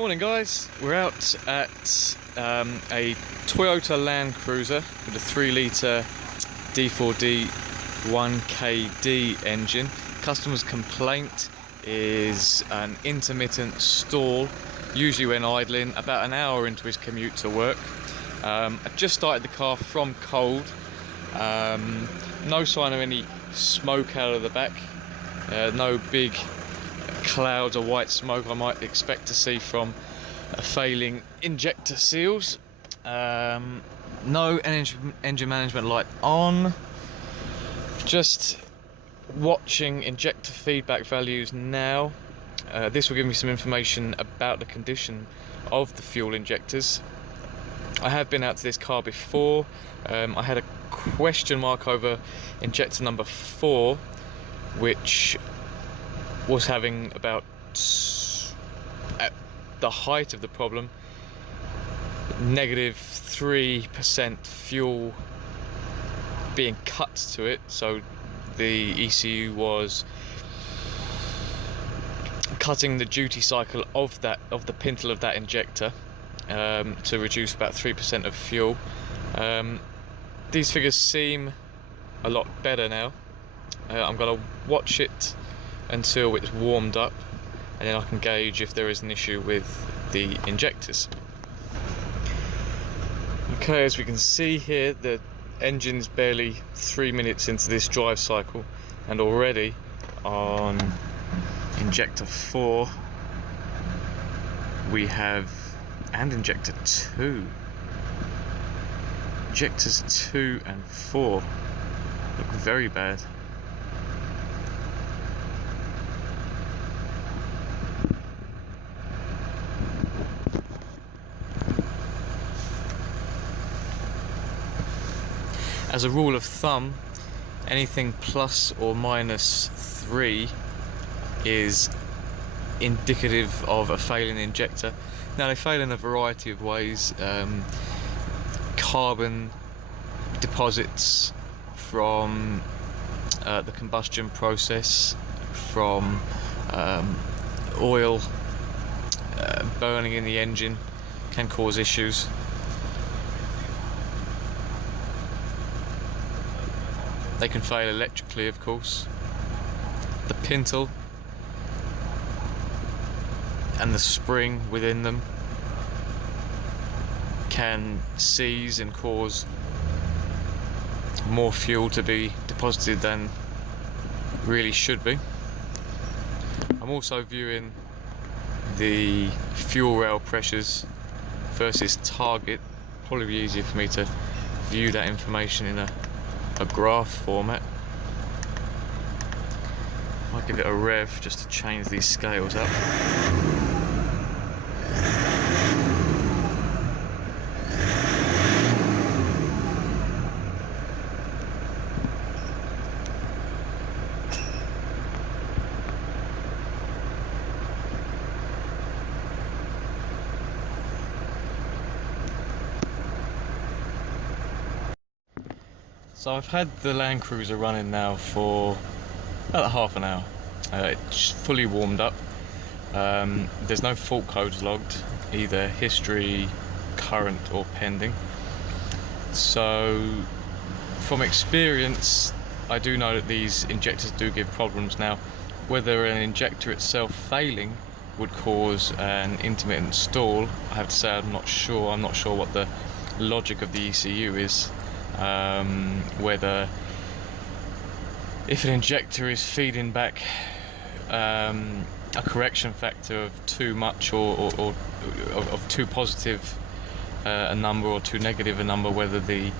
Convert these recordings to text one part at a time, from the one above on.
Morning guys, we're out at a Toyota Landcruiser with a 3 litre D4D 1KD engine. Customer's complaint is an intermittent stall, usually when idling, about an hour into his commute to work. I just started the car from cold, no sign of any smoke out of the back, no big clouds of white smoke I might expect to see from failing injector seals. No engine management light on. Just watching injector feedback values now. This will give me some information about the condition of the fuel injectors. I have been out to this car before. I had a question mark over injector number 4, which was having about, at the height of the problem, -3% fuel being cut to it. So the ECU was cutting the duty cycle of the pintle of that injector to reduce about 3% of fuel. These figures seem a lot better now. I'm going to watch it until it's warmed up, and then I can gauge if there is an issue with the injectors. Okay, as we can see here, the engine's barely 3 minutes into this drive cycle, and already on injector 4 we have, and injector 2, injectors 2 and 4 look very bad. As a rule of thumb, anything plus or -3 is indicative of a failing injector. Now, they fail in a variety of ways. Carbon deposits from the combustion process, from oil burning in the engine, can cause issues. They can fail electrically, of course. The pintle and the spring within them can seize and cause more fuel to be deposited than really should be. I'm also viewing the fuel rail pressures versus target. Probably be easier for me to view that information in a graph format. I'll give it a rev just to change these scales up. So I've had the Landcruiser running now for about half an hour. It's fully warmed up. There's no fault codes logged, either history, current or pending. So from experience, I do know that these injectors do give problems. Now, whether an injector itself failing would cause an intermittent stall, I have to say I'm not sure. I'm not sure what the logic of the ECU is. Whether if an injector is feeding back a correction factor of too much or of too positive a number or too negative a number, whether the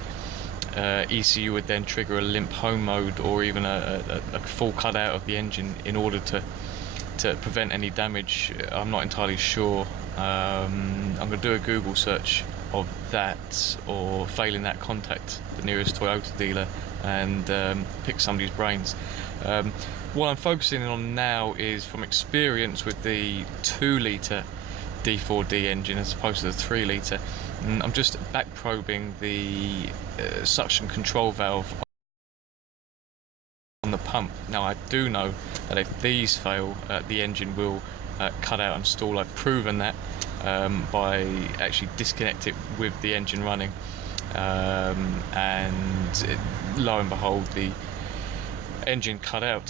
ECU would then trigger a limp home mode or even a full cut out of the engine in order to prevent any damage. I'm not entirely sure. I'm going to do a Google search of that, or failing that, contact the nearest Toyota dealer and pick somebody's brains. What I'm focusing on now is, from experience with the 2 litre D4D engine as opposed to the 3 litre, I'm just back probing the suction control valve on the pump. Now, I do know that if these fail, the engine will cut out and stall. I've proven that by actually disconnecting it with the engine running, and lo and behold, the engine cut out.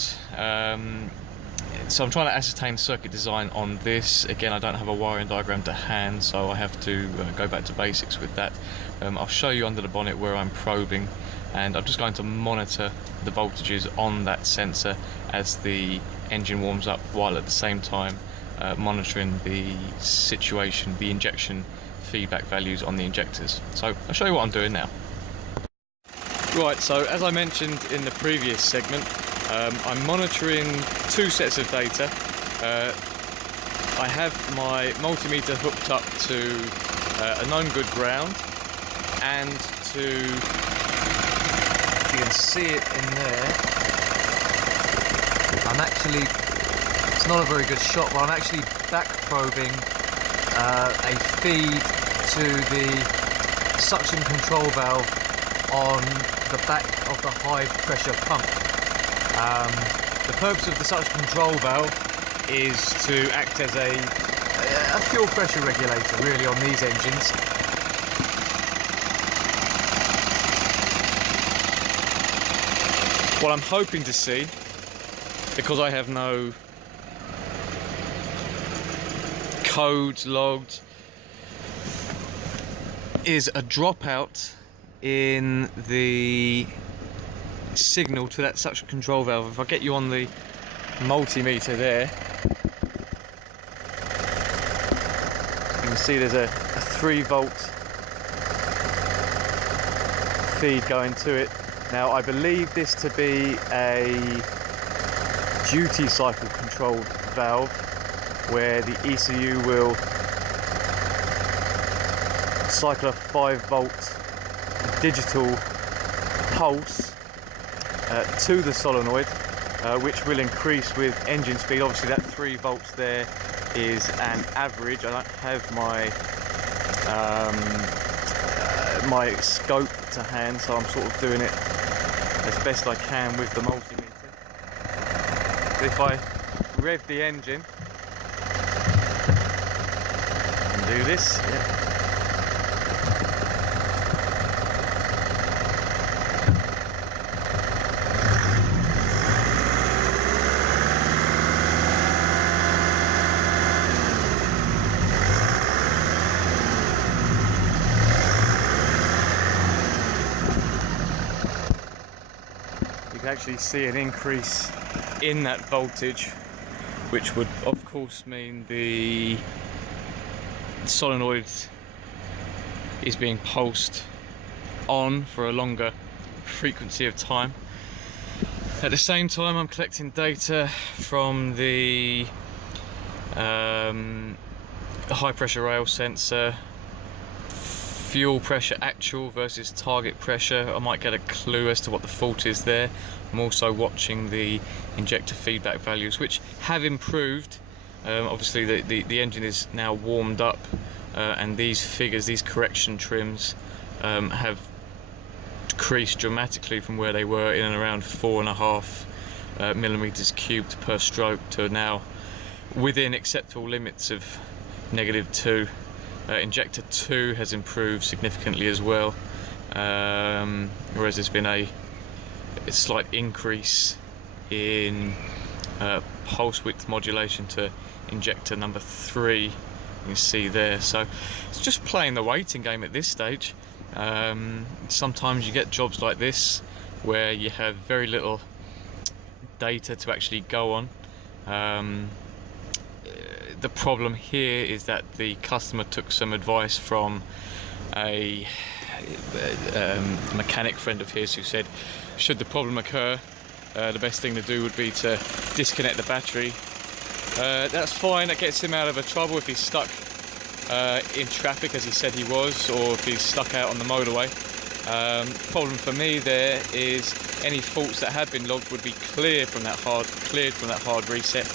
So I'm trying to ascertain circuit design on this. Again, I don't have a wiring diagram to hand, so I have to go back to basics with that. I'll show you under the bonnet where I'm probing, and I'm just going to monitor the voltages on that sensor as the engine warms up, while at the same time monitoring the situation, the injection feedback values on the injectors. So I'll show you what I'm doing now. Right, so as I mentioned in the previous segment, I'm monitoring two sets of data. I have my multimeter hooked up to a known good ground, and to, if you can see it in there, I'm actually, it's not a very good shot, but I'm actually back probing a feed to the suction control valve on the back of the high pressure pump. The purpose of the suction control valve is to act as a fuel pressure regulator, really, on these engines. What I'm hoping to see, because I have no codes logged, is a dropout in the signal to that suction control valve. If I get you on the multimeter there, you can see there's a 3-volt feed going to it. Now, I believe this to be a duty cycle controlled valve, where the ECU will cycle a 5-volt digital pulse to the solenoid, which will increase with engine speed. Obviously that 3 volts there is an average. I don't have my scope to hand, so I'm sort of doing it as best I can with the multimeter. But if I rev the engine and do this, yeah. Actually see an increase in that voltage, which would of course mean the solenoid is being pulsed on for a longer frequency of time. At the same time, I'm collecting data from the high pressure rail sensor, fuel pressure actual versus target pressure. I might get a clue as to what the fault is there. I'm also watching the injector feedback values, which have improved. Obviously the engine is now warmed up, and these figures, these correction trims, have decreased dramatically from where they were in and around 4.5 millimeters cubed per stroke to now within acceptable limits of -2. Injector 2 has improved significantly as well, whereas there's been a slight increase in pulse width modulation to injector number 3. You can see there. So it's just playing the waiting game at this stage. Sometimes you get jobs like this where you have very little data to actually go on. The problem here is that the customer took some advice from a mechanic friend of his, who said, should the problem occur, the best thing to do would be to disconnect the battery. That's fine, that gets him out of a trouble if he's stuck in traffic, as he said he was, or if he's stuck out on the motorway. Problem for me there is any faults that have been logged would be cleared from that hard reset,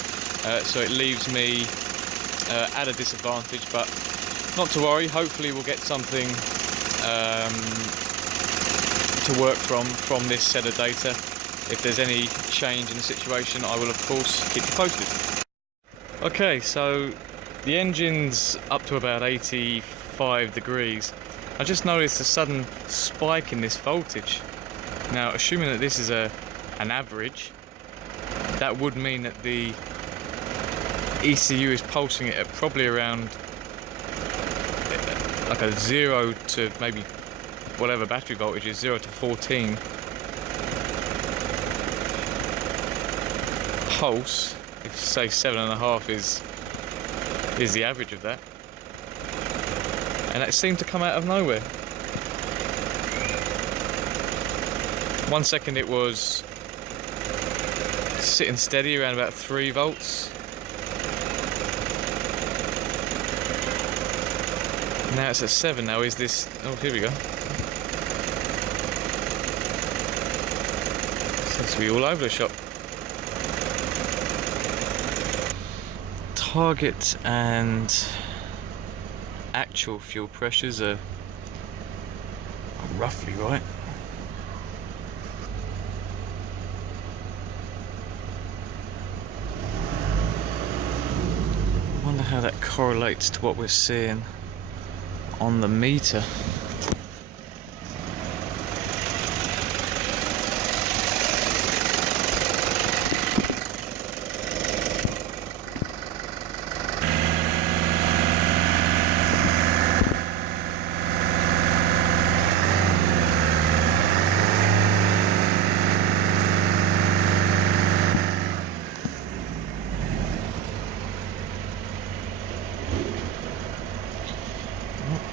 so it leaves me at a disadvantage. But not to worry, hopefully we'll get something to work from this set of data. If there's any change in the situation, I will of course keep you posted. Okay, so the engine's up to about 85 degrees. I just noticed a sudden spike in this voltage. Now, assuming that this is an average, that would mean that the ECU is pulsing it at probably around like a 0 to maybe whatever battery voltage is, 0 to 14 pulse. If say 7.5 is the average of that, and it seemed to come out of nowhere. 1 second it was sitting steady around about 3 volts. Now it's at 7. Now is this? Oh, here we go. Seems to be all over the shop. Target and actual fuel pressures are roughly right. I wonder how that correlates to what we're seeing on the meter.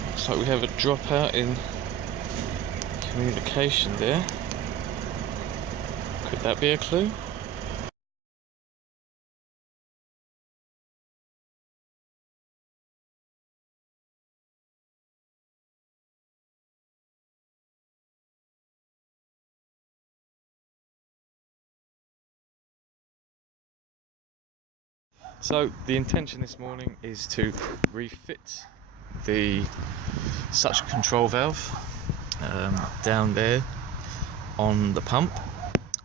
Looks like we have a dropout in communication there. Could that be a clue? So the intention this morning is to refit the suction control valve down there on the pump.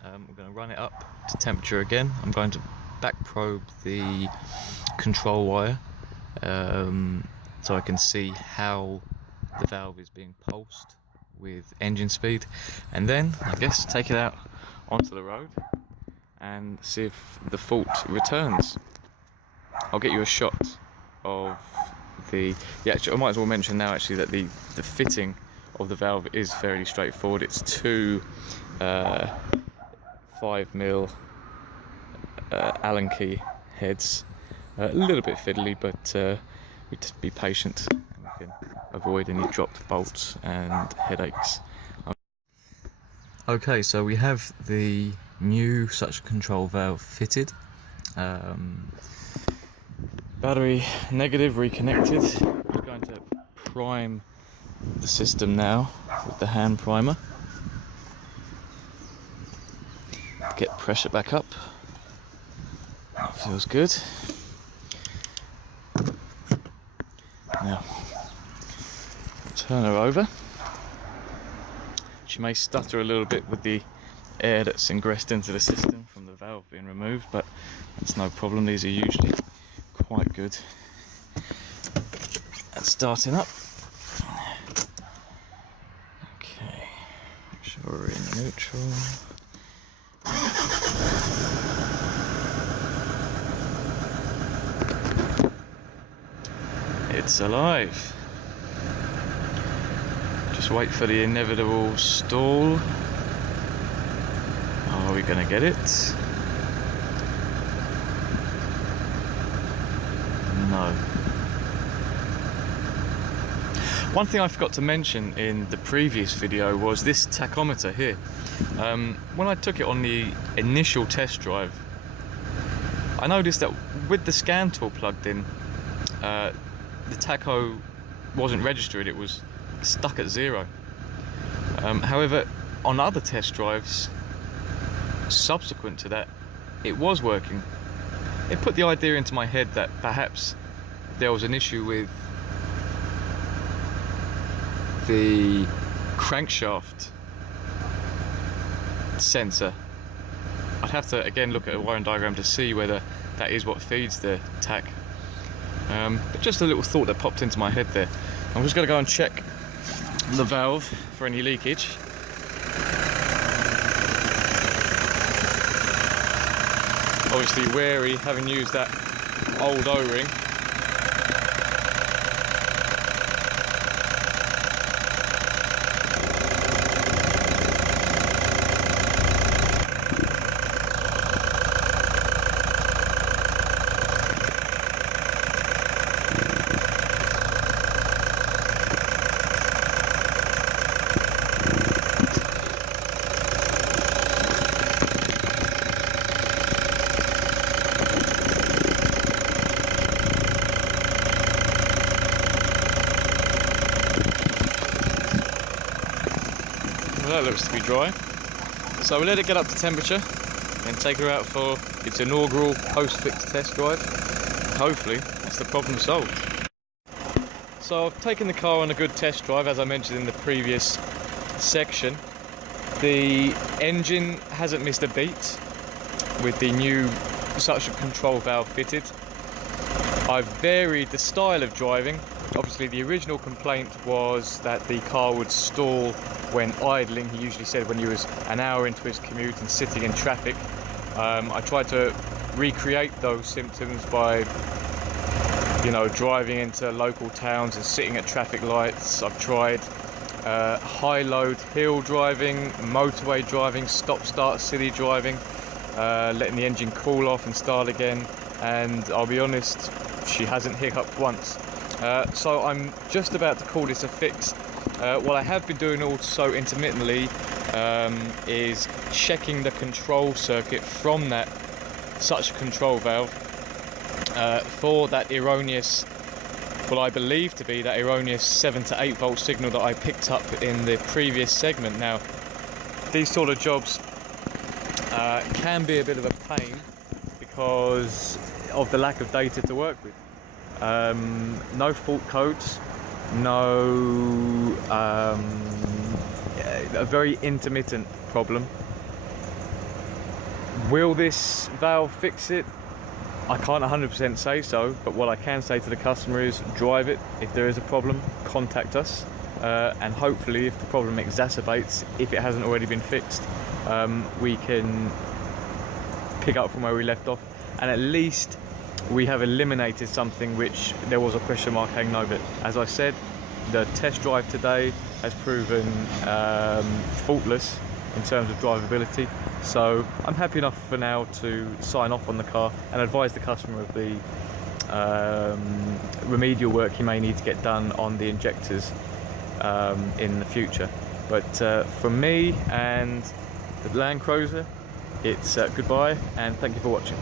We're going to run it up to temperature again. I'm going to back probe the control wire so I can see how the valve is being pulsed with engine speed, and then I guess take it out onto the road and see if the fault returns. I'll get you a shot of the actually, I might as well mention now actually that the fitting of the valve is fairly straightforward. It's two 5mm Allen key heads, a little bit fiddly, but we just be patient and we can avoid any dropped bolts and headaches. Okay, so we have the new suction control valve fitted. Battery negative reconnected. We're going to prime the system now with the hand primer. Get pressure back up. That feels good. Now turn her over. She may stutter a little bit with the air that's ingressed into the system from the valve being removed, but that's no problem. These are usually quite good at starting up. Okay, make sure we're in neutral. It's alive. Just wait for the inevitable stall. Are we gonna get it? No. One thing I forgot to mention in the previous video was this tachometer here. When I took it on the initial test drive, I noticed that with the scan tool plugged in, the tacho wasn't registered, it was stuck at 0. However, on other test drives subsequent to that, it was working. It put the idea into my head that perhaps there was an issue with the crankshaft sensor. I'd have to again look at a wiring diagram to see whether that is what feeds the tack. But just a little thought that popped into my head there. I'm just going to go and check the valve for any leakage. Obviously wary, having used that old O-ring. Well, that looks to be dry. So we'll let it get up to temperature and take her out for its inaugural post-fix test drive. Hopefully that's the problem solved. So I've taken the car on a good test drive, as I mentioned in the previous section. The engine hasn't missed a beat with the new suction control valve fitted. I've varied the style of driving. Obviously the original complaint was that the car would stall when idling. He usually said when he was an hour into his commute and sitting in traffic. I tried to recreate those symptoms by, you know, driving into local towns and sitting at traffic lights. I've tried high load hill driving, motorway driving, stop start city driving, letting the engine cool off and start again, and I'll be honest, she hasn't hiccuped once. So I'm just about to call this a fix. What I have been doing also intermittently is checking the control circuit from that suction control valve for that erroneous, well, I believe to be that erroneous 7 to 8 volt signal that I picked up in the previous segment. Now, these sort of jobs can be a bit of a pain because of the lack of data to work with. No fault codes, no, a very intermittent problem. Will this valve fix it? I can't 100% say so, but what I can say to the customer is drive it. If there is a problem, contact us, and hopefully if the problem exacerbates, if it hasn't already been fixed, we can pick up from where we left off, and at least we have eliminated something which there was a question mark hanging over it. As I said, the test drive today has proven faultless in terms of drivability, so I'm happy enough for now to sign off on the car and advise the customer of the remedial work he may need to get done on the injectors in the future. But for me and the Landcruiser, it's goodbye and thank you for watching.